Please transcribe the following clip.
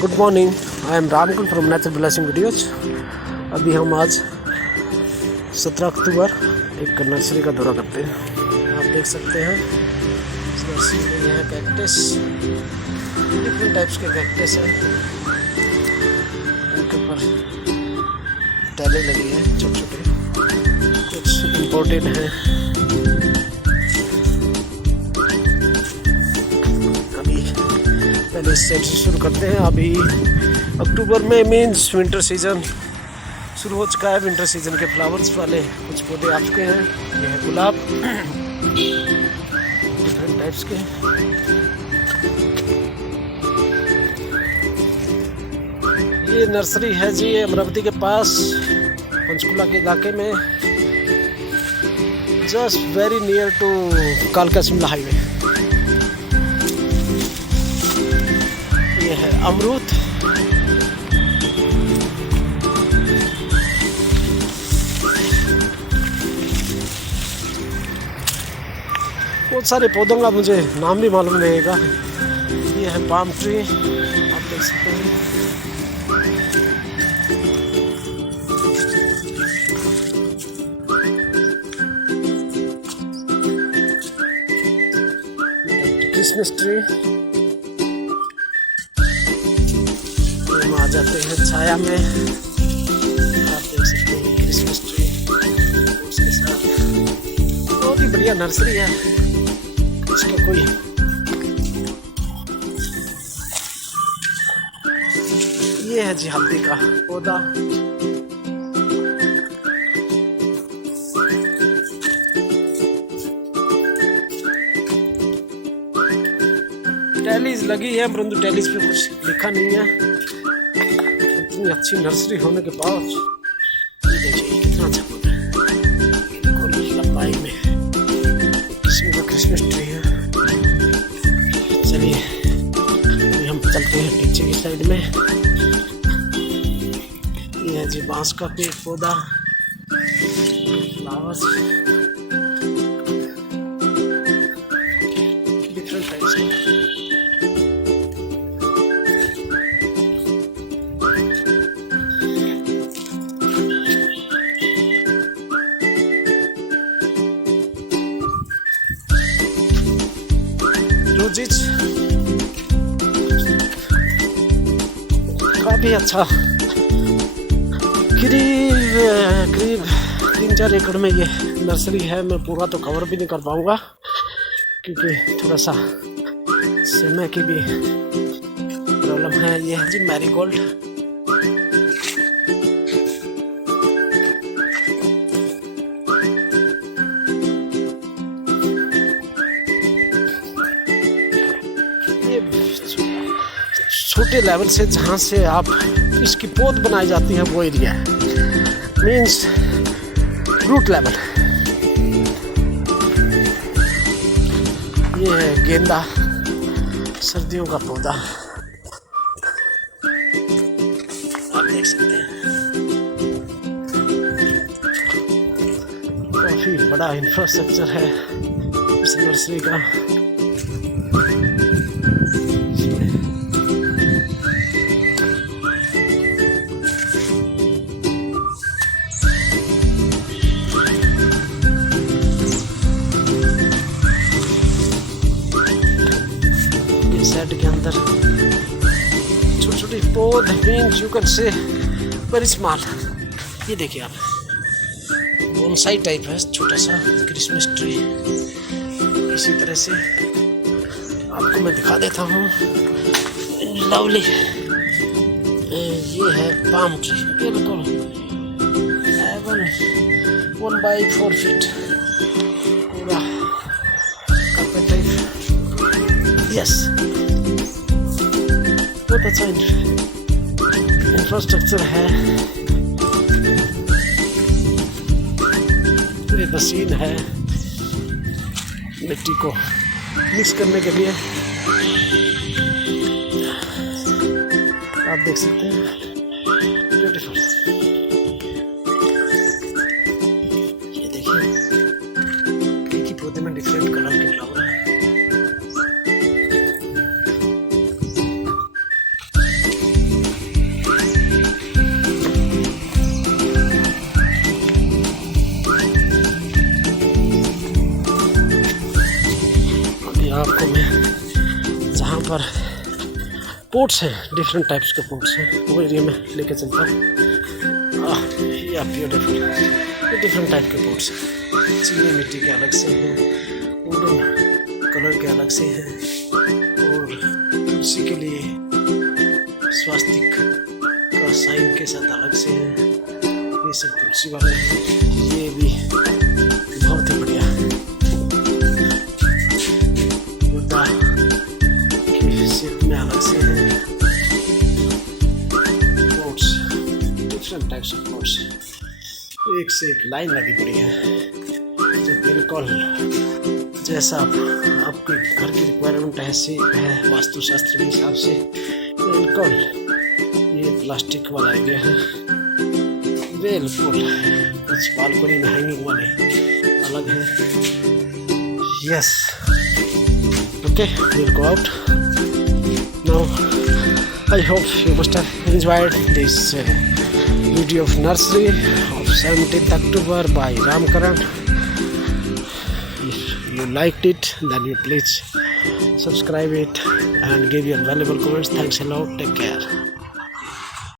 Good morning, I am Ramkaran from nature blessing videos. अभी हम आज 17 अक्टूबर एक नर्सरी का दौरा करते हैं। आप देख सकते हैं इस नर्सरी में यह कैक्टस, डिफरेंट टाइप्स के कैक्टस हैं। इनके ऊपर टैले लगी हैं छोटे छोटे, कुछ इम्पोर्टेड हैं। पहले इससे शुरू करते हैं। अभी अक्टूबर में मीन्स विंटर सीजन शुरू हो चुका है। विंटर सीजन के फ्लावर्स वाले कुछ पौधे आ चुके हैं। ये है गुलाब, डिफरेंट टाइप्स के। ये नर्सरी है जी, अमरावती के पास पंचकुला के इलाके में, जस्ट वेरी नियर टू कालका शिमला हाईवे। ये है अमरूद, बहुत सारे पौधों का मुझे नाम भी मालूम रहेगा। ये है पाम ट्री, आप देख सकते हैं। क्रिसमस ट्री, आ जाते हैं छाया में। आप देख सकते हैं क्रिसमस ट्री, उसके साथ बहुत ही बढ़िया नर्सरी है। इसका कोई ये है जी हल्दी का पौधा। टैलीज लगी है, परंतु टैलीज पे कुछ लिखा नहीं है। इतनी अच्छी नर्सरी होने के बाद ये देखिए कितना अच्छा पौधा है। लंबाई में किस्म का क्रिसमस ट्री है। चलिए अभी हम चलते हैं पीछे की साइड में। ये है जी बांस का पेड़ पौधा, फ्लावर्स, डिफरेंट टाइप्स के। रोजिज काफी अच्छा, करीब 3-4 एकड़ में ये नर्सरी है। मैं पूरा तो कवर भी नहीं कर पाऊंगा क्योंकि थोड़ा सा समय की भी प्रॉब्लम है। ये है जी मैरीगोल्ड, छोटे लेवल से जहाँ से आप इसकी पौध बनाई जाती है वो एरिया है, मीन्स रूट लेवल। ये है गेंदा, सर्दियों का पौधा, आप देख सकते हैं। काफी बड़ा इंफ्रास्ट्रक्चर है इस नर्सरी का। सेट के अंदर छोटी छोटी पौध, means you can say very small. ये देखिए आप, बोनसाई टाइप है, छोटा सा क्रिसमस ट्री। इसी तरह से आपको मैं दिखा देता हूँ। लवली, ये है पाम ट्री, बिल्कुल 1x4 फीट पूरा कार्पेट टाइप। यस, बहुत अच्छा इंफ्रास्ट्रक्चर है। एक मशीन है मिट्टी को मिक्स करने के लिए, आप देख सकते हैं। ब्यूटीफुल, ये देखिए एक ही पौधे में डिफरेंट कलर के फ्लावर है। पोट्स हैं, डिफरेंट टाइप्स के पोट्स हैं, वो एरिया में लेके चलता हूँ। या ब्यूटीफुल, ये डिफरेंट टाइप के पोट्स हैं। चीनी मिट्टी के अलग से हैं, वुडन कलर के अलग से हैं, और तुलसी के लिए स्वास्तिक का साइन के साथ अलग से हैं। ये सब तुलसी वाले हैं। ये भी बहुत ही बढ़िया है। बुद्धा की शेप में अलग से हैं pots, different types of pots. एक से एक लाइन लगी पड़ी है, जो बिल्कुल जैसा आपके घर की रिक्वायरमेंट है वास्तुशास्त्र के हिसाब से। बिल्कुल ये प्लास्टिक वाला एरिया है, बिल्कुल कुछ बालकनी में हैंगिंग वाले अलग है। Yes, okay, we'll go out now. I hope you must have enjoyed this video of Nursery of 17th October by Ramkaran. If you liked it, then you please subscribe it and give your valuable comments. Thanks a lot. Take care.